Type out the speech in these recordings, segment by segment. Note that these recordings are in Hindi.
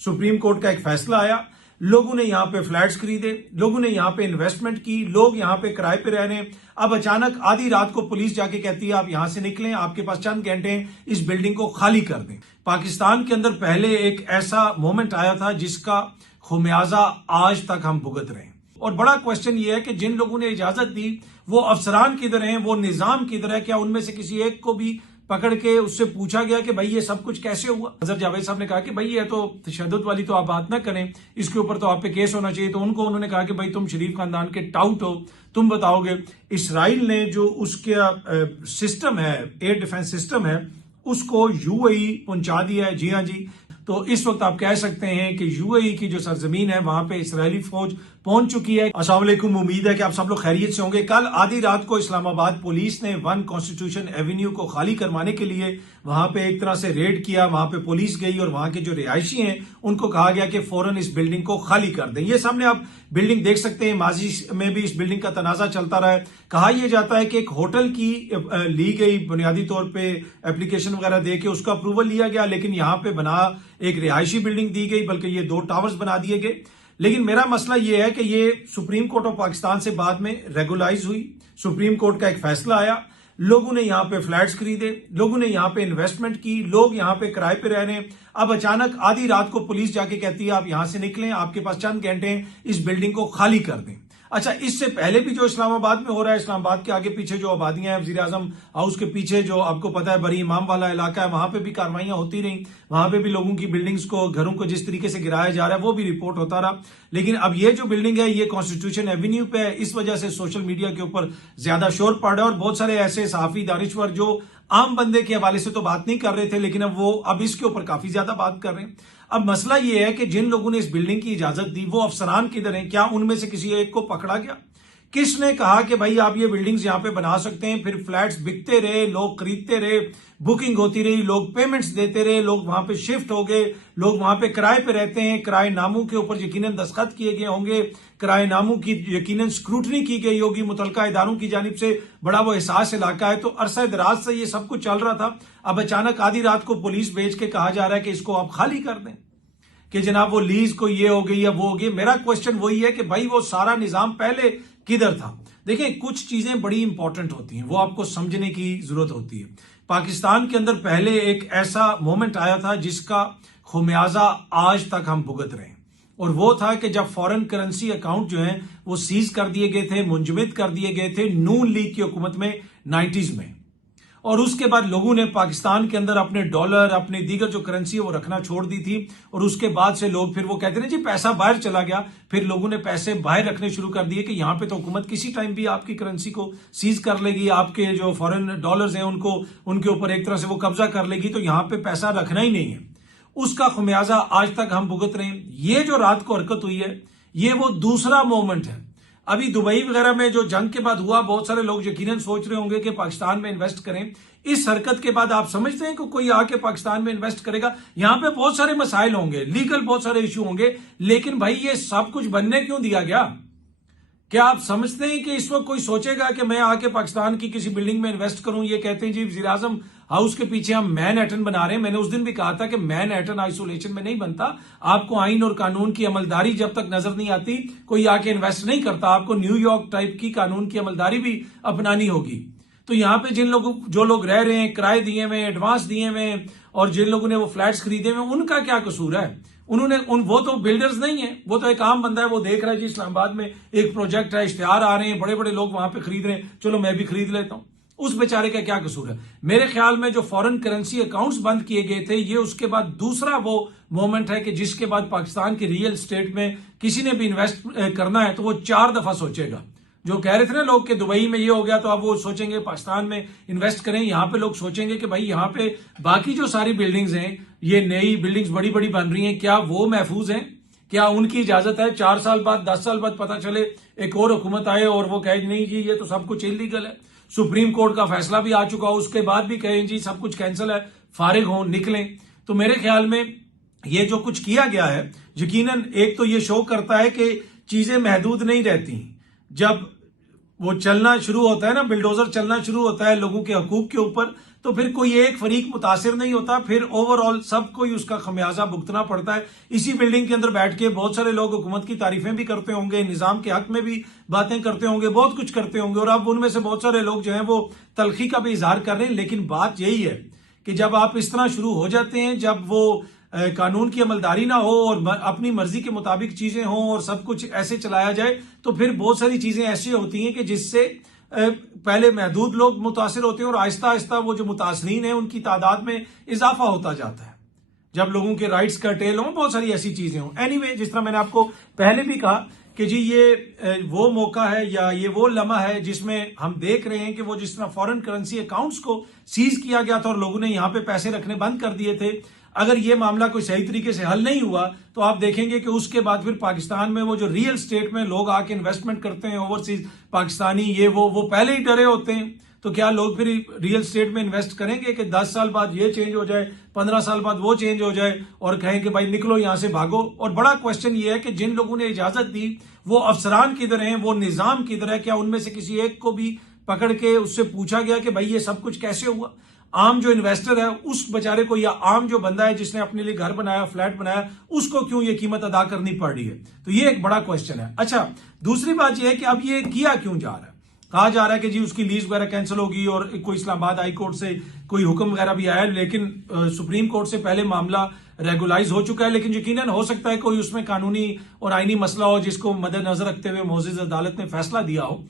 सुप्रीम कोर्ट का एक फैसला आया, लोगों ने यहां पे फ्लैट्स खरीदे, लोगों ने यहां पे इन्वेस्टमेंट की, लोग यहां पे किराए पे रह रहे हैं। अब अचानक आधी रात को पुलिस जाके कहती है आप यहां से निकलें, आपके पास चंद घंटे हैं, इस बिल्डिंग को खाली कर दें। पाकिस्तान के अंदर पहले एक ऐसा मोमेंट आया था जिसका खुमियाजा आज तक हम भुगत रहे हैं। और बड़ा क्वेश्चन ये है कि जिन लोगों ने इजाजत दी वो अफसरान किधर हैं, वो निजाम किधर है? क्या उनमें से किसी एक को भी पकड़ के उससे पूछा गया कि भाई ये सब कुछ कैसे हुआ? अजहर जावेद साहब ने कहा कि भाई ये तो तशद्दुद वाली तो आप बात ना करें, इसके ऊपर तो आप पे केस होना चाहिए। तो उन्होंने कहा कि भाई तुम शरीफ खानदान के टाउट हो, तुम बताओगे। इसराइल ने जो उसके सिस्टम है, एयर डिफेंस सिस्टम है, उसको यूएई पहुंचा दिया है। जी हाँ जी। तो इस वक्त आप कह सकते हैं कि यूएई की जो सरजमीन है वहां पे इस्राएली फौज पहुंच चुकी है। अस्सलाम वालेकुम, उम्मीद है कि आप सब लोग खैरियत से होंगे। कल आधी रात को इस्लामाबाद पुलिस ने 1 कॉन्स्टिट्यूशन एवेन्यू को खाली करवाने के लिए वहां पे एक तरह से रेड किया। वहां पे पुलिस गई और वहां के जो रिहायशी हैं उनको कहा गया कि फौरन इस बिल्डिंग को खाली कर दें। ये सामने आप बिल्डिंग देख सकते हैं। माजी में भी इस बिल्डिंग का तनाजा चलता रहा है। कहा यह जाता है कि एक होटल की ली गई बुनियादी तौर पे एप्लीकेशन वगैरह दे के उसका अप्रूवल लिया गया, लेकिन यहां पे बना एक रिहायशी बिल्डिंग दी गई, बल्कि ये 2 टावर्स बना दिए गए। लेकिन मेरा मसला यह है कि ये सुप्रीम कोर्ट ऑफ पाकिस्तान से बाद में रेगुलाइज हुई। सुप्रीम कोर्ट का एक फैसला आया, लोगों ने यहां पे फ्लैट्स खरीदे, लोगों ने यहां पे इन्वेस्टमेंट की, लोग यहां पे किराए पे रह रहे हैं। अब अचानक आधी रात को पुलिस जाके कहती है आप यहां से निकलें, आपके पास चंद घंटे हैं, इस बिल्डिंग को खाली कर दें। अच्छा, इससे पहले भी जो इस्लामाबाद में हो रहा है, इस्लामाबाद के आगे पीछे जो आबादियां हैं, वजीर आजम हाउस के पीछे जो आपको पता है बरी इमाम वाला इलाका है, वहां पे भी कार्रवाइयां होती रही। वहां पे भी लोगों की बिल्डिंग्स को, घरों को जिस तरीके से गिराया जा रहा है वो भी रिपोर्ट होता रहा। लेकिन अब ये जो बिल्डिंग है ये कॉन्स्टिट्यूशन एवेन्यू पे है, इस वजह से सोशल मीडिया के ऊपर ज्यादा शोर पड़ रहा है। और बहुत सारे ऐसे सहाफी दानिश्वर जो आम बंदे के हवाले से तो बात नहीं कर रहे थे, लेकिन अब इसके ऊपर काफी ज्यादा बात कर रहे हैं। अब मसला यह है कि जिन लोगों ने इस बिल्डिंग की इजाजत दी वो अफसरान किधर हैं? क्या उनमें से किसी एक को पकड़ा गया? किसने कहा कि भाई आप ये बिल्डिंग्स यहां पे बना सकते हैं? फिर फ्लैट्स बिकते रहे, लोग खरीदते रहे, बुकिंग होती रही, लोग पेमेंट्स देते रहे, लोग वहां पे शिफ्ट हो गए, लोग वहां पे किराए पे रहते हैं। किराए नामों के ऊपर यकीनन दस्तखत किए गए होंगे, किराए नामों की यकीनन स्क्रूटनी की गई होगी मुतलका इदारों की जानिब से। बड़ा वो एहसास इलाका है, तो अरसा दराज से ये सब कुछ चल रहा था। अब अचानक आधी रात को पुलिस भेज के कहा जा रहा है कि इसको आप खाली कर दें, कि जनाब वो लीज को ये हो गई या वो हो गई। मेरा क्वेश्चन वही है कि भाई वो सारा निजाम पहले किधर था? देखिए, कुछ चीजें बड़ी इंपॉर्टेंट होती हैं, वो आपको समझने की जरूरत होती है। पाकिस्तान के अंदर पहले एक ऐसा मोमेंट आया था जिसका खुमियाजा आज तक हम भुगत रहे हैं, और वो था कि जब फॉरेन करेंसी अकाउंट जो है वो सीज कर दिए गए थे, मुंजमद कर दिए गए थे नून लीग की हुकूमत में 90s में। और उसके बाद लोगों ने पाकिस्तान के अंदर अपने डॉलर, अपनी दीगर जो करेंसी है वो रखना छोड़ दी थी। और उसके बाद से लोग फिर वो कहते हैं जी पैसा बाहर चला गया, फिर लोगों ने पैसे बाहर रखने शुरू कर दिए कि यहां पे तो हुकूमत किसी टाइम भी आपकी करेंसी को सीज कर लेगी, आपके जो फॉरेन डॉलर्स हैं उनको उनके ऊपर एक तरह से वो कब्जा कर लेगी, तो यहां पे पैसा रखना ही नहीं है। उसका खुमियाजा आज तक हम भुगत रहे हैं। ये जो रात को हरकत हुई है ये वो दूसरा मोमेंट है। अभी दुबई वगैरह में जो जंग के बाद हुआ, बहुत सारे लोग यकीनन सोच रहे होंगे कि पाकिस्तान में इन्वेस्ट करें। इस हरकत के बाद आप समझते हैं कि कोई आके पाकिस्तान में इन्वेस्ट करेगा? यहां पे बहुत सारे मसाइल होंगे, लीगल बहुत सारे इश्यू होंगे, लेकिन भाई ये सब कुछ बनने क्यों दिया गया? क्या आप समझते हैं कि इस वक्त कोई सोचेगा कि मैं आके पाकिस्तान की किसी बिल्डिंग में इन्वेस्ट करूं? ये कहते हैं जी वजीर आजम हाउस के पीछे हम मैनहट्टन बना रहे हैं। मैंने उस दिन भी कहा था कि मैनहट्टन आइसोलेशन में नहीं बनता। आपको आइन और कानून की अमलदारी जब तक नजर नहीं आती कोई आके इन्वेस्ट नहीं करता। आपको न्यूयॉर्क टाइप की कानून की अमलदारी भी अपनानी होगी। तो यहां पे जो लोग रह रहे हैं, किराए दिए हुए, एडवांस दिए हुए, और जिन लोगों ने वो फ्लैट्स खरीदे हुए, उनका क्या कसूर है? वो तो बिल्डर्स नहीं है, वो तो एक आम बंदा है। वो देख रहा है जी इस्लामाबाद में एक प्रोजेक्ट है, इश्तिहार आ रहे हैं, बड़े बड़े लोग वहां पे खरीद रहे हैं, चलो मैं भी खरीद लेता हूं। उस बेचारे का क्या कसूर है? मेरे ख्याल में जो फॉरेन करेंसी अकाउंट्स बंद किए गए थे, ये उसके बाद दूसरा वो मोमेंट है कि जिसके बाद पाकिस्तान के रियल एस्टेट में किसी ने भी इन्वेस्ट करना है तो वो 4 दफा सोचेगा। जो कह रहे थे ना लोग कि दुबई में ये हो गया, तो अब वो सोचेंगे पाकिस्तान में इन्वेस्ट करें। यहां पे लोग सोचेंगे कि भाई यहां पे बाकी जो सारी बिल्डिंग्स हैं, ये नई बिल्डिंग्स बड़ी बड़ी बन रही हैं, क्या वो महफूज हैं? क्या उनकी इजाजत है? 4 साल बाद, 10 साल बाद पता चले एक और हुकूमत आए और वो कहे नहीं जी ये तो सब कुछ इलीगल है। सुप्रीम कोर्ट का फैसला भी आ चुका, उसके बाद भी कहें जी सब कुछ कैंसिल है, फारिग हों, निकलें। तो मेरे ख्याल में ये जो कुछ किया गया है, यकीनन एक तो ये शो करता है कि चीजें महदूद नहीं रहती। जब वो चलना शुरू होता है ना, बिल्डोजर चलना शुरू होता है लोगों के हकूक के ऊपर, तो फिर कोई एक फरीक मुतासिर नहीं होता, फिर ओवरऑल सबको ही उसका खमियाजा भुगतना पड़ता है। इसी बिल्डिंग के अंदर बैठ के बहुत सारे लोग हुकूमत की तारीफें भी करते होंगे, निजाम के हक में भी बातें करते होंगे, बहुत कुछ करते होंगे, और अब उनमें से बहुत सारे लोग जो हैं वो तलखी का भी इजहार कर रहे हैं। लेकिन बात यही है कि जब आप इस तरह शुरू हो जाते हैं, जब वो कानून की अमलदारी ना हो और अपनी मर्जी के मुताबिक चीजें हों और सब कुछ ऐसे चलाया जाए, तो फिर बहुत सारी चीजें ऐसी होती हैं कि जिससे पहले महदूद लोग मुतासिर होते हैं और आहिस्ता आहिस्ता वो जो मुतासरीन है उनकी तादाद में इजाफा होता जाता है, जब लोगों के राइट्स कर्टेल हों, बहुत सारी ऐसी चीजें हों। एनीवे, जिस तरह मैंने आपको पहले भी कहा कि जी ये वो मौका है या ये वो लम्हा है जिसमें हम देख रहे हैं कि वो जिस तरह फॉरेन करेंसी अकाउंट्स को सीज किया गया था और लोगों ने यहां पे पैसे रखने बंद कर दिए थे, अगर ये मामला कोई सही तरीके से हल नहीं हुआ तो आप देखेंगे कि उसके बाद फिर पाकिस्तान में वो जो रियल स्टेट में लोग आके इन्वेस्टमेंट करते हैं, ओवरसीज पाकिस्तानी, ये वो पहले ही डरे होते हैं। तो क्या लोग फिर रियल स्टेट में इन्वेस्ट करेंगे कि 10 साल बाद ये चेंज हो जाए, 15 साल बाद वो चेंज हो जाए और कहें कि भाई निकलो यहां से भागो? और बड़ा क्वेश्चन ये है कि जिन लोगों ने इजाजत दी वो अफसरान किधर हैं, वो निजाम किधर है? क्या उनमें से किसी एक को भी पकड़ के उससे पूछा गया कि भाई ये सब कुछ कैसे हुआ? आम जो इन्वेस्टर है उस बेचारे को, या आम जो बंदा है जिसने अपने लिए घर बनाया, फ्लैट बनाया, उसको क्यों ये कीमत अदा करनी पड़ रही है? तो ये एक बड़ा क्वेश्चन है। अच्छा, दूसरी बात यह है कि अब ये किया क्यों जा रहा है? कहा जा रहा है कि जी उसकी लीज वगैरह कैंसिल होगी और कोई इस्लामाबाद हाई कोर्ट से कोई हुक्म वगैरह भी आया, लेकिन सुप्रीम कोर्ट से पहले मामला रेगुलाइज हो चुका है। लेकिन यकीनन हो सकता है कोई उसमें कानूनी और आईनी मसला हो जिसको मद्देनजर रखते हुए मोअज़्ज़िज़ अदालत ने फैसला दिया हो।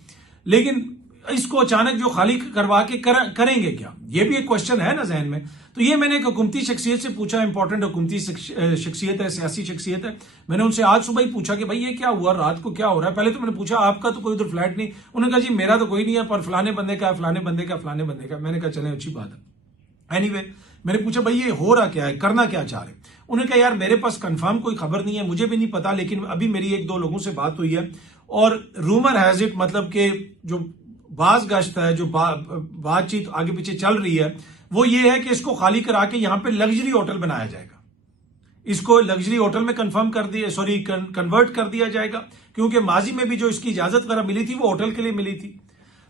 लेकिन इसको अचानक जो खाली करवा के करेंगे क्या, ये भी एक क्वेश्चन है ना जहन में। तो ये मैंने एक हुकूमती शख्सियत से पूछा, इंपॉर्टेंट हुकूमती शख्सियत है, सियासी शख्सियत है। मैंने उनसे आज सुबह ही पूछा कि भाई ये क्या हुआ, रात को क्या हो रहा है? पहले तो मैंने पूछा आपका तो कोई उधर फ्लैट नहीं? उन्होंने कहा जी मेरा तो कोई नहीं है, पर फलाने बंदे का, फलाने बंदे का, फलाने बंदे का। मैंने कहा चले, अच्छी बात है। एनीवे, मैंने पूछा भाई ये हो रहा क्या है, करना क्या चाह रहे? उन्होंने कहा यार मेरे पास कंफर्म कोई खबर नहीं है, मुझे भी नहीं पता, लेकिन अभी मेरी एक दो लोगों से बात हुई है और रूमर हैज इट, मतलब कि जो बाज गश्त है, जो बातचीत आगे पीछे चल रही है, वो ये है कि इसको खाली करा के यहां पे लग्जरी होटल बनाया जाएगा। इसको लग्जरी होटल में कन्वर्ट कर दिया जाएगा, क्योंकि माजी में भी जो इसकी इजाजत वगैरह मिली थी वो होटल के लिए मिली थी।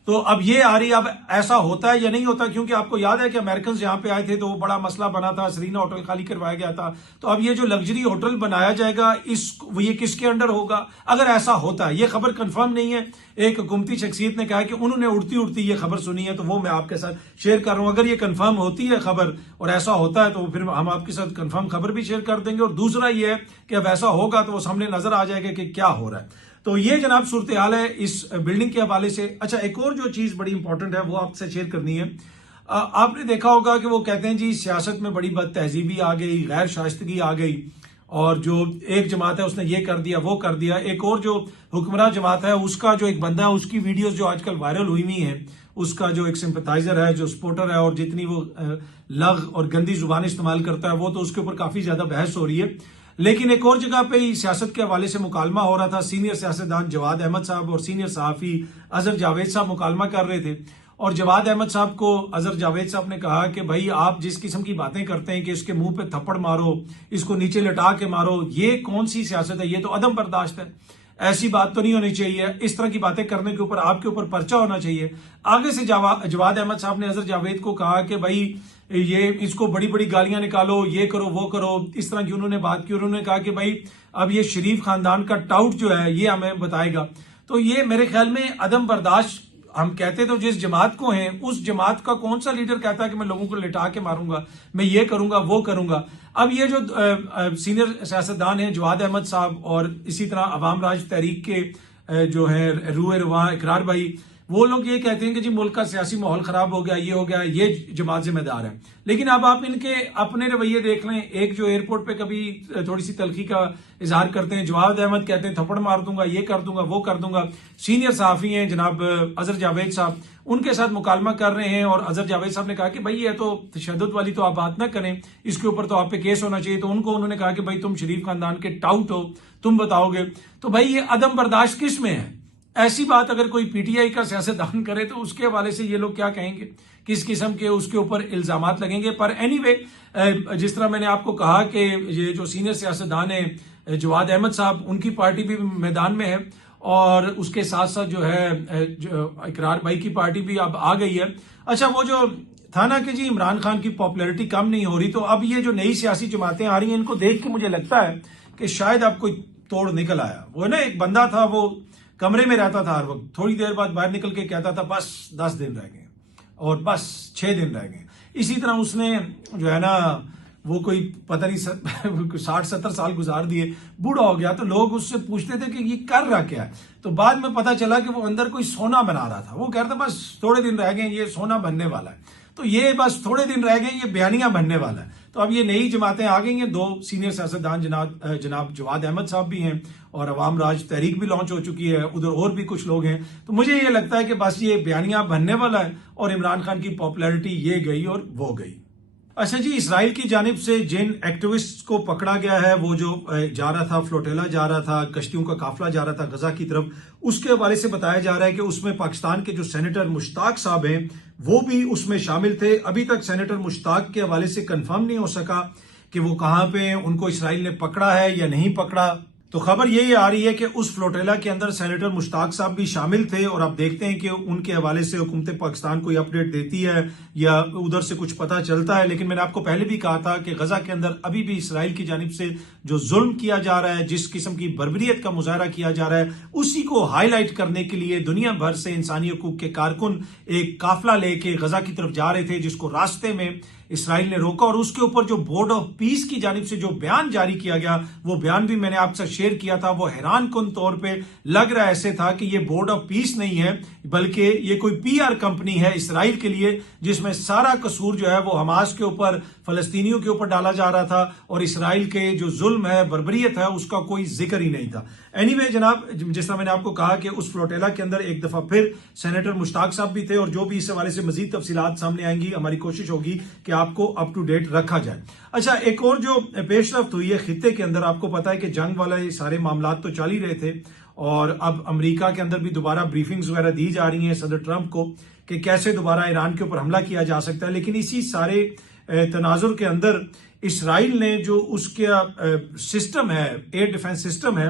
तो अब ये आ रही, अब ऐसा होता है या नहीं होता? क्योंकि आपको याद है कि अमेरिकन यहां पे आए थे तो वो बड़ा मसला बना था, सरीना होटल खाली करवाया गया था। तो अब ये जो लग्जरी होटल बनाया जाएगा, ये किसके अंडर होगा? अगर ऐसा होता है, ये खबर कंफर्म नहीं है, एक हुकूमती शख्सियत ने कहा कि उन्होंने उड़ती उड़ती ये खबर सुनी है, तो वो मैं आपके साथ शेयर कर रहा हूं। अगर ये कंफर्म होती है खबर और ऐसा होता है तो फिर हम आपके साथ कंफर्म खबर भी शेयर कर देंगे। और दूसरा ये है कि अब ऐसा होगा तो वो सामने नजर आ जाएगा कि क्या हो रहा है। तो ये जनाब सूरत हाल है इस बिल्डिंग के हवाले से। अच्छा, एक और जो चीज बड़ी इंपॉर्टेंट है वो आपसे शेयर करनी है। आपने देखा होगा कि वो कहते हैं जी सियासत में बड़ी बद तहजीबी आ गई, गैर शाइस्तगी आ गई, और जो एक जमात है उसने ये कर दिया, वो कर दिया। एक और जो हुक्मरान जमात है उसका जो एक बंदा है, उसकी वीडियोस जो आजकल वायरल हुई हुई हैं, उसका जो एक सिंपथाइजर है, जो सपोर्टर है, और जितनी वो लग और गंदी जुबान इस्तेमाल करता है, वो तो उसके ऊपर काफी ज्यादा बहस हो रही है। लेकिन एक और जगह पे ही सियासत के हवाले से मुकालमा हो रहा था। सीनियर सियासतदान जवाद अहमद साहब और सीनियर सहाफी अजहर जावेद साहब मुकालमा कर रहे थे, और जवाद अहमद साहब को अजहर जावेद साहब ने कहा कि भाई आप जिस किस्म की बातें करते हैं कि इसके मुंह पे थप्पड़ मारो, इसको नीचे लटा के मारो, ये कौन सी सियासत है? ये तो अदम बर्दाश्त है, ऐसी बात तो नहीं होनी चाहिए। इस तरह की बातें करने के ऊपर आपके ऊपर पर्चा होना चाहिए। आगे से जवाद अहमद साहब ने अजहर जावेद को कहा कि भाई ये इसको बड़ी बड़ी गालियां निकालो, ये करो, वो करो, इस तरह की उन्होंने बात की। उन्होंने कहा कि भाई अब ये शरीफ खानदान का टाउट जो है ये हमें बताएगा। तो ये मेरे ख्याल में अदम बर्दाश्त, हम कहते तो जिस जमात को हैं, उस जमात का कौन सा लीडर कहता है कि मैं लोगों को लिटा के मारूंगा, मैं ये करूंगा, वो करूंगा? अब ये जो सीनियर सियासतदान हैं जवाद अहमद साहब और इसी तरह अवाम राज तहरीक के जो है रूए रवा इकरार भाई, वो लोग ये कहते हैं कि जी मुल्क का सियासी माहौल खराब हो गया, ये हो गया, ये जमात जिम्मेदार है। लेकिन अब आप इनके अपने रवैये देख लें। एक जो एयरपोर्ट पे कभी थोड़ी सी तलखी का इजहार करते हैं, जवाद अहमद कहते हैं थप्पड़ मार दूंगा, ये कर दूंगा, वो कर दूंगा। सीनियर सहाफी हैं जनाब अजहर जावेद साहब, उनके साथ मुकालमा कर रहे हैं, और अजहर जावेद साहब ने कहा कि भाई ये तो तशद्दुद वाली तो आप बात ना करें, इसके ऊपर तो आप पे केस होना चाहिए। तो उन्होंने कहा कि भाई तुम शरीफ खानदान के टाउट हो, तुम बताओगे। तो भाई ये अदम बर्दाश्त किस में है? ऐसी बात अगर कोई पीटीआई का सियासतदान करे तो उसके हवाले से ये लोग क्या कहेंगे, किस किस्म के उसके ऊपर इल्जामात लगेंगे। पर एनीवे, जिस तरह मैंने आपको कहा कि ये जो सीनियर सियासतदान है जवाद अहमद साहब, उनकी पार्टी भी मैदान में है, और उसके साथ साथ जो है इकरार भाई की पार्टी भी अब आ गई है। अच्छा, वो जो था ना कि जी इमरान खान की पॉपुलैरिटी कम नहीं हो रही, तो अब ये जो नई सियासी जमातें आ रही हैं इनको देख के मुझे लगता है कि शायद अब कोई तोड़ निकल आया। वो ना एक बंदा था, वो कमरे में रहता था हर वक्त, थोड़ी देर बाद बाहर निकल के कहता था बस 10 दिन रह गए और बस 6 दिन रह गए। इसी तरह उसने जो है ना वो कोई पता नहीं 60-70 साल गुजार दिए, बूढ़ा हो गया। तो लोग उससे पूछते थे कि ये कर रहा क्या है, तो बाद में पता चला कि वो अंदर कोई सोना बना रहा था। वो कह रहा था बस थोड़े दिन रह गए, ये सोना बनने वाला है। तो ये बस थोड़े दिन रह गए, ये बयानियां बनने वाला है। तो अब ये नई जमातें आ गई हैं, 2 सीनियर सियासतदान जनाब जवाद अहमद साहब भी हैं और अवाम राज तहरीक भी लॉन्च हो चुकी है, उधर और भी कुछ लोग हैं। तो मुझे ये लगता है कि बस ये बयानियां बनने वाला है और इमरान खान की पॉपुलैरिटी ये गई और वो गई। अच्छा जी, इसराइल की जानिब से जिन एक्टिविस्ट को पकड़ा गया है, वो जो जा रहा था, फ्लोटेला जा रहा था, कश्तियों का काफिला जा रहा था गजा की तरफ, उसके हवाले से बताया जा रहा है कि उसमें पाकिस्तान के जो सेनेटर मुश्ताक साहब हैं वो भी उसमें शामिल थे। अभी तक सेनेटर मुश्ताक के हवाले से कंफर्म नहीं हो सका कि वो कहां पे उनको इसराइल ने पकड़ा है या नहीं पकड़ा। तो खबर यही आ रही है कि उस फ्लोटेला के अंदर सेनेटर मुश्ताक साहब भी शामिल थे और अब देखते हैं कि उनके हवाले से हुकूमत पाकिस्तान कोई अपडेट देती है या उधर से कुछ पता चलता है। लेकिन मैंने आपको पहले भी कहा था कि गजा के अंदर अभी भी इसराइल की जानिब से जो जुल्म किया जा रहा है, जिस किस्म की बर्बरियत का मुजाहरा किया जा रहा है, उसी को हाईलाइट करने के लिए दुनिया भर से इंसानी हकूक के कारकुन एक काफिला लेके गजा की तरफ जा रहे थे, जिसको रास्ते में इसराइल ने रोका। और उसके ऊपर जो बोर्ड ऑफ पीस की जानिब से जो बयान जारी किया गया, वो बयान भी मैंने आपसे शेयर किया था। वो हैरानकुन तौर पे लग रहा ऐसे था कि ये बोर्ड ऑफ पीस नहीं है, बल्कि ये कोई पीआर कंपनी है इसराइल के लिए, जिसमें सारा कसूर जो है वो हमास के ऊपर, फलस्तीनियों के ऊपर डाला जा रहा था और इसराइल के जो जुल्म है, बर्बरियत है, उसका कोई जिक्र ही नहीं था। एनीवे जनाब, जिस तरह मैंने आपको कहा कि उस फ्लोटेला के अंदर एक दफा फिर सेनेटर मुश्ताक साहब भी थे और जो भी इस हवाले से मजीद तफसीलात सामने आएंगी, हमारी कोशिश होगी कि आपको अप टू डेट रखा जाए। अच्छा, एक और जो पेशरफ्त हुई है खित्ते के अंदर, आपको पता है कि जंग वाले सारे मामला तो चल ही रहे थे और अब अमेरिका के अंदर भी दोबारा ब्रीफिंग्स वगैरह दी जा रही हैं सदर ट्रंप को कि कैसे दोबारा ईरान के ऊपर हमला किया जा सकता है। लेकिन इसी सारे तनाजुर के अंदर इसराइल ने जो उसका सिस्टम है, एयर डिफेंस सिस्टम है,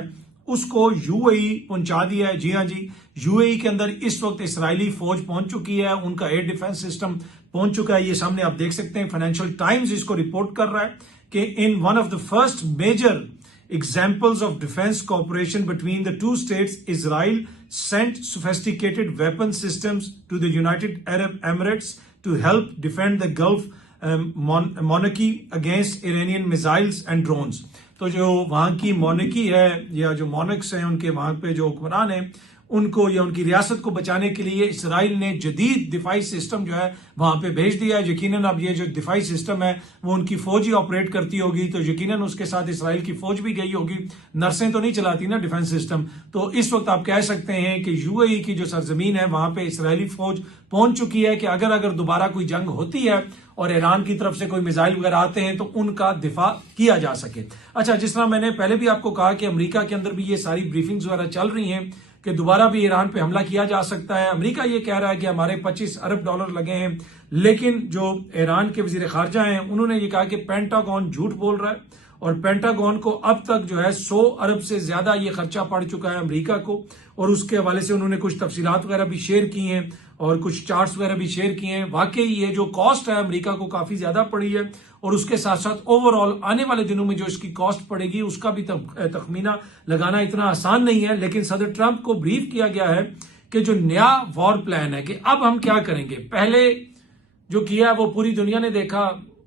उसको यूएई पहुंचा दिया है। जी हाँ जी, यूएई के अंदर इस वक्त इसराइली फौज पहुंच चुकी है, उनका एयर डिफेंस सिस्टम पहुंच चुका है। ये सामने आप देख सकते हैं, फाइनेंशियल टाइम्स इसको रिपोर्ट कर रहा है कि in one of the first major examples of defense cooperation between the two states, Israel sent sophisticated weapon systems to the United Arab Emirates to help defend the Gulf monarchy against Iranian missiles and drones. तो जो वहां की मोनकी है या जो मोनक्स हैं, उनके वहां पे जो हुक्मरान हैं, उनको या उनकी रियासत को बचाने के लिए इसराइल ने जदीद दिफाई सिस्टम जो है वहां पे भेज दिया है। यकीनन अब ये जो दिफाई सिस्टम है वो उनकी फौज ही ऑपरेट करती होगी, तो यकीनन उसके साथ इसराइल की फौज भी गई होगी। नर्सें तो नहीं चलाती ना डिफेंस सिस्टम। तो इस वक्त आप कह सकते हैं कि यूएई की जो सरजमीन है वहां पे इसराइली फौज पहुंच चुकी है कि अगर दोबारा कोई जंग होती है और ईरान की तरफ से कोई मिसाइल वगैरह आते हैं तो उनका दिफा किया जा सके। अच्छा, जिस तरह मैंने पहले भी आपको कहा कि अमेरिका के अंदर भी ये सारी ब्रीफिंग्स वगैरह चल रही हैं कि दोबारा भी ईरान पे हमला किया जा सकता है। अमेरिका ये कह रहा है कि हमारे 25 अरब डॉलर लगे हैं, लेकिन जो ईरान के वजीर खारजा हैं उन्होंने ये कहा कि पेंटागन झूठ बोल रहा है और पेंटागन को अब तक जो है 100 अरब से ज्यादा ये खर्चा पड़ चुका है अमेरिका को। और उसके हवाले से उन्होंने कुछ तफसीलात वगैरह भी शेयर की हैं और कुछ चार्ट्स वगैरह भी शेयर किए हैं। वाकई ये जो कॉस्ट है अमेरिका को काफी ज्यादा पड़ी है और उसके साथ साथ ओवरऑल आने वाले दिनों में जो इसकी कॉस्ट पड़ेगी उसका भी तखमीना लगाना इतना आसान नहीं है। लेकिन सदर ट्रंप को ब्रीफ किया गया है कि जो नया वॉर प्लान है कि अब हम क्या करेंगे। पहले जो किया है वो पूरी दुनिया ने देखा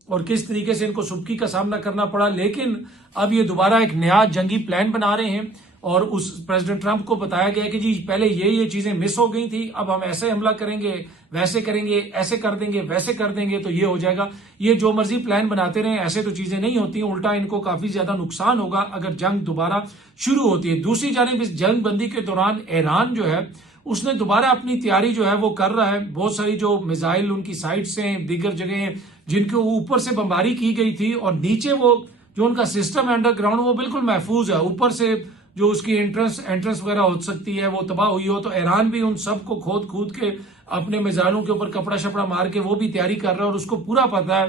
और किस तरीके से इनको सुबकी का सामना करना पड़ा, लेकिन अब ये दोबारा एक नया जंगी प्लान बना रहे हैं और उस प्रेसिडेंट ट्रंप को बताया गया कि जी पहले ये चीजें मिस हो गई थी, अब हम ऐसे हमला करेंगे, वैसे करेंगे, ऐसे कर देंगे, वैसे कर देंगे तो ये हो जाएगा। ये जो मर्जी प्लान बनाते रहे, ऐसे तो चीजें नहीं होती, उल्टा इनको काफी ज्यादा नुकसान होगा अगर जंग दोबारा शुरू होती है। दूसरी जानिब इस जंग बंदी के दौरान ईरान जो है उसने दोबारा अपनी तैयारी जो है वो कर रहा है। बहुत सारी जो मिसाइल उनकी साइड से दीगर जगह जिनके ऊपर से बमबारी की गई थी और नीचे वो जो उनका सिस्टम है अंडरग्राउंड वो बिल्कुल महफूज है। ऊपर से जो उसकी एंट्रेंस वगैरह हो सकती है वो तबाह हुई हो, तो ईरान भी उन सबको खोद के अपने मिसाइलों के ऊपर कपड़ा शपड़ा मार के वो भी तैयारी कर रहा है और उसको पूरा पता है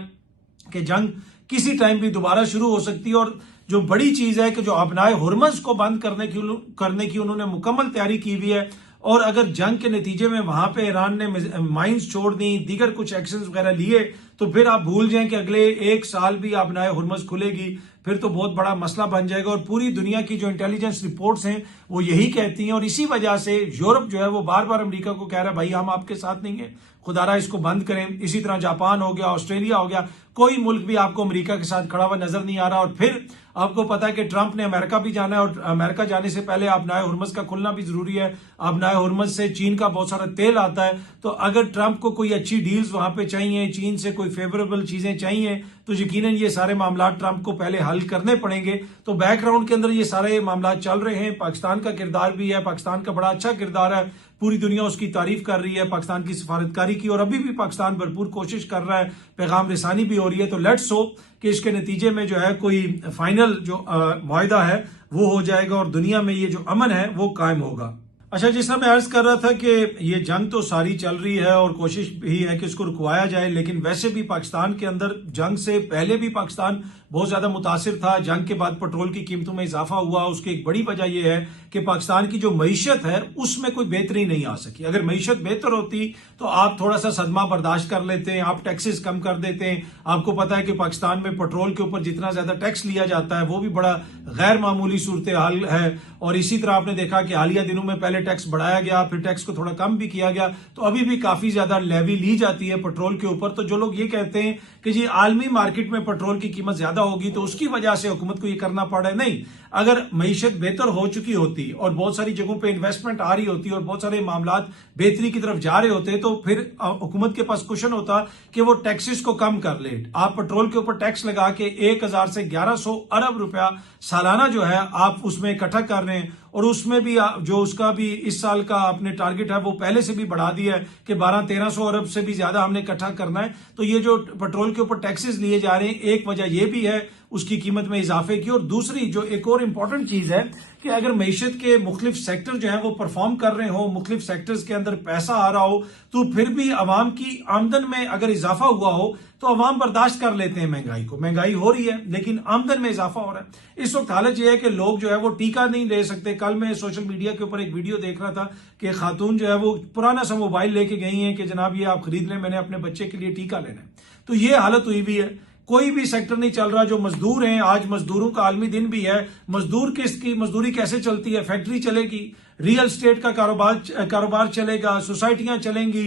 कि जंग किसी टाइम भी दोबारा शुरू हो सकती है। और जो बड़ी चीज है कि जो अपनाए हुरमज को बंद करने की उन्होंने मुकम्मल तैयारी की हुई है और अगर जंग के नतीजे में वहां पे ईरान ने माइंस छोड़ दी, दीगर कुछ एक्शंस वगैरह लिए, तो फिर आप भूल जाएं कि अगले 1 साल भी आपनाए हुर्मुज़ खुलेगी, फिर तो बहुत बड़ा मसला बन जाएगा। और पूरी दुनिया की जो इंटेलिजेंस रिपोर्ट्स हैं वो यही कहती हैं, और इसी वजह से यूरोप जो है वो बार बार अमेरिका को कह रहा है भाई हम आपके साथ नहीं है, खुदारा इसको बंद करें। इसी तरह जापान हो गया, ऑस्ट्रेलिया हो गया, कोई मुल्क भी आपको अमेरिका के साथ खड़ा हुआ नजर नहीं आ रहा। और फिर आपको पता है कि ट्रंप ने अमेरिका भी जाना है, और अमेरिका जाने से पहले आपनाए हुर्मुज़ का खुलना भी जरूरी है। आपनाए हुर्मुज़ से चीन का बहुत सारा तेल आता है, तो अगर ट्रंप को कोई अच्छी डील्स वहां पे चाहिए, चीन से कोई फेवरेबल चीजें चाहिए, तो यकीनन ये सारे मामला ट्रंप को पहले हल करने पड़ेंगे। तो बैकग्राउंड के अंदर ये सारे मामला चल रहे हैं। पाकिस्तान का किरदार भी है, पाकिस्तान का बड़ा अच्छा किरदार है, पूरी दुनिया उसकी तारीफ कर रही है पाकिस्तान की सफारतकारी की, और अभी भी पाकिस्तान भरपूर कोशिश कर रहा है, पैगाम रिसानी भी हो रही है। तो लेट्स होप कि इसके नतीजे में जो है कोई फाइनल जो मुआहिदा है वो हो जाएगा और दुनिया में ये जो अमन है वो कायम होगा। अच्छा, जिस तरह मैं अर्ज कर रहा था कि ये जंग तो सारी चल रही है और कोशिश भी है कि इसको रुकवाया जाए, लेकिन वैसे भी पाकिस्तान के अंदर जंग से पहले भी पाकिस्तान बहुत ज्यादा मुतासिर था। जंग के बाद पेट्रोल की कीमतों में इजाफा हुआ, उसकी एक बड़ी वजह यह है कि पाकिस्तान की जो मईशत है उसमें कोई बेहतरी नहीं आ सकी। अगर मईशत बेहतर होती तो आप थोड़ा सा सदमा बर्दाश्त कर लेते हैं, आप टैक्सेस कम कर देते हैं। आपको पता है कि पाकिस्तान में पेट्रोल के ऊपर जितना ज्यादा टैक्स लिया जाता है वो भी बड़ा गैर मामूली सूरत हाल है। और इसी तरह आपने देखा कि हालिया दिनों में पहले टैक्स बढ़ाया गया, फिर टैक्स को थोड़ा कम भी किया गया, तो अभी भी काफी ज्यादा लेवी ली जाती है पेट्रोल के ऊपर। तो जो लोग ये कहते हैं कि जी आलमी मार्केट में पेट्रोल की कीमत ज्यादा होगी तो उसकी वजह से हुकूमत को ये करना पड़ा है, नहीं। अगर मईशत बेहतर हो चुकी होती और बहुत सारी जगहों पे इन्वेस्टमेंट आ रही होती और बहुत सारे मामला बेहतरी की तरफ जा रहे होते, तो फिर हुकूमत के पास क्वेश्चन होता कि वो टैक्सेस को कम कर ले। आप पेट्रोल के ऊपर टैक्स लगा के 1000 से 1100 अरब रुपया सालाना जो है आप उसमें इकट्ठा कर रहे हैं, और उसमें भी जो उसका भी इस साल का आपने टारगेट है वो पहले से भी बढ़ा दिया है कि 1200-1300 अरब से भी ज्यादा हमने इकट्ठा करना है। तो ये जो पेट्रोल के ऊपर टैक्सेस लिए जा रहे हैं, एक वजह ये भी है उसकी कीमत में इजाफे की। और दूसरी जो एक और इंपॉर्टेंट चीज है कि अगर मईशत के मुख्तलिफ सेक्टर जो है वो परफॉर्म कर रहे हो, मुख्तलिफ सेक्टर्स के अंदर पैसा आ रहा हो, तो फिर भी अवाम की आमदन में अगर इजाफा हुआ हो तो अवाम बर्दाश्त कर लेते हैं महंगाई को। महंगाई हो रही है लेकिन आमदन में इजाफा हो रहा है। इस वक्त हालत यह है कि लोग जो है वो टीका नहीं ले सकते। कल मैं सोशल मीडिया के ऊपर एक वीडियो देख रहा था कि खातून जो है वो पुराना सा मोबाइल लेके गई है कि जनाब ये आप खरीद लें, मैंने अपने बच्चे के लिए टीका लेना है। तो ये हालत हुई भी है, कोई भी सेक्टर नहीं चल रहा। जो मजदूर हैं, आज मजदूरों का आलमी दिन भी है, मजदूर किसकी मजदूरी कैसे चलती है? फैक्ट्री चलेगी, रियल स्टेट का कारोबार चलेगा, सोसाइटियां चलेंगी,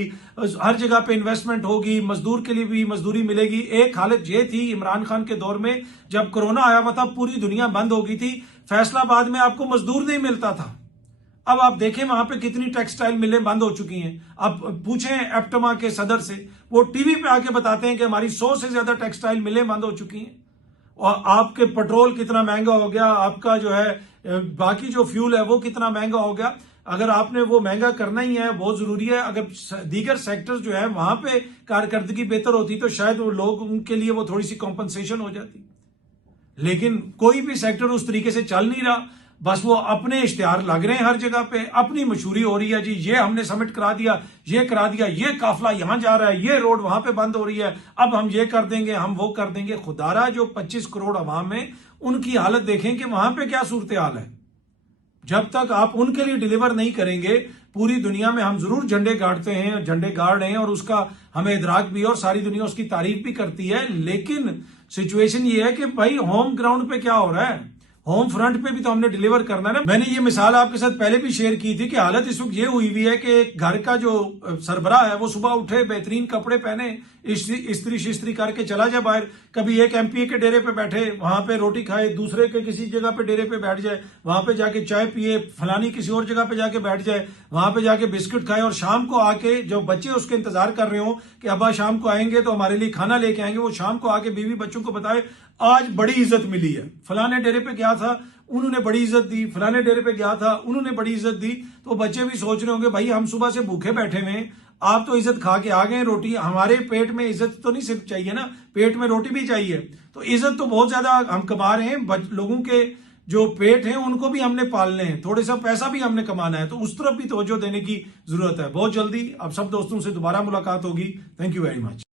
हर जगह पे इन्वेस्टमेंट होगी, मजदूर के लिए भी मजदूरी मिलेगी। एक हालत ये थी इमरान खान के दौर में जब कोरोना आया हुआ था, पूरी दुनिया बंद हो गई थी, फैसलाबाद में आपको मजदूर नहीं मिलता था। अब आप देखें वहां पे कितनी टेक्सटाइल मिलें बंद हो चुकी हैं। अब पूछें एप्टमा के सदर से, वो टीवी पे आके बताते हैं कि हमारी 100 से ज्यादा टेक्सटाइल मिलें बंद हो चुकी हैं। और आपके पेट्रोल कितना महंगा हो गया, आपका जो है बाकी जो फ्यूल है वो कितना महंगा हो गया। अगर आपने वो महंगा करना ही है, बहुत जरूरी है। अगर दीगर सेक्टर्स जो है वहां पे कारकर्दगी बेहतर होती तो शायद वो लोग उनके लिए वो थोड़ी सी कॉम्पनसेशन हो जाती, लेकिन कोई भी सेक्टर उस तरीके से चल नहीं रहा। बस वो अपने इश्तिहार लग रहे हैं हर जगह पे, अपनी मशहूरी हो रही है, जी ये हमने समिट करा दिया, ये करा दिया, ये काफिला यहां जा रहा है, ये रोड वहां पे बंद हो रही है, अब हम ये कर देंगे, हम वो कर देंगे। खुदारा जो 25 करोड़ अवाम है उनकी हालत देखें कि वहां पे क्या सूरत हाल है। जब तक आप उनके लिए डिलीवर नहीं करेंगे, पूरी दुनिया में हम जरूर झंडे गाड़ते हैं, झंडे गाड़ रहे हैं और उसका हमें इदराक भी है और सारी दुनिया उसकी तारीफ भी करती है, लेकिन सिचुएशन ये है कि भाई होम ग्राउंड पे क्या हो रहा है, होम फ्रंट पे भी तो हमने डिलीवर करना है ना। मैंने ये मिसाल आपके साथ पहले भी शेयर की थी कि हालत इस वक्त ये हुई हुई है कि एक घर का जो सरबराह है वो सुबह उठे, बेहतरीन कपड़े पहने, इस्त्री शिस्त्री करके चला जाए बाहर, कभी एक एमपीए के डेरे पे बैठे, वहां पे रोटी खाए, दूसरे के किसी जगह पे डेरे पे बैठ जाए, वहां पे जाके चाय पिए, फलानी किसी और जगह पे जाके बैठ जाए, वहां पे जाके बिस्किट खाए, और शाम को आके जो बच्चे उसके इंतजार कर रहे हो कि अब्बा शाम को आएंगे तो हमारे लिए खाना लेके आएंगे, वो शाम को आके बीवी बच्चों को बताए आज बड़ी इज्जत मिली है, फलाने डेरे पे गया था उन्होंने बड़ी इज्जत दी, फलाने डेरे पे गया था उन्होंने बड़ी इज्जत दी। तो बच्चे भी सोच रहे होंगे भाई हम सुबह से भूखे बैठे हुए, आप तो इज्जत खा के आ गए, रोटी हमारे पेट में इज्जत तो नहीं सिर्फ चाहिए ना, पेट में रोटी भी चाहिए। तो इज्जत तो बहुत ज्यादा हम कमा रहे हैं, लोगों के जो पेट हैं उनको भी हमने पालने हैं, थोड़े सा पैसा भी हमने कमाना है, तो उस तरफ भी तवज्जो देने की जरूरत है। बहुत जल्दी अब सब दोस्तों से दोबारा मुलाकात होगी। Thank you very much.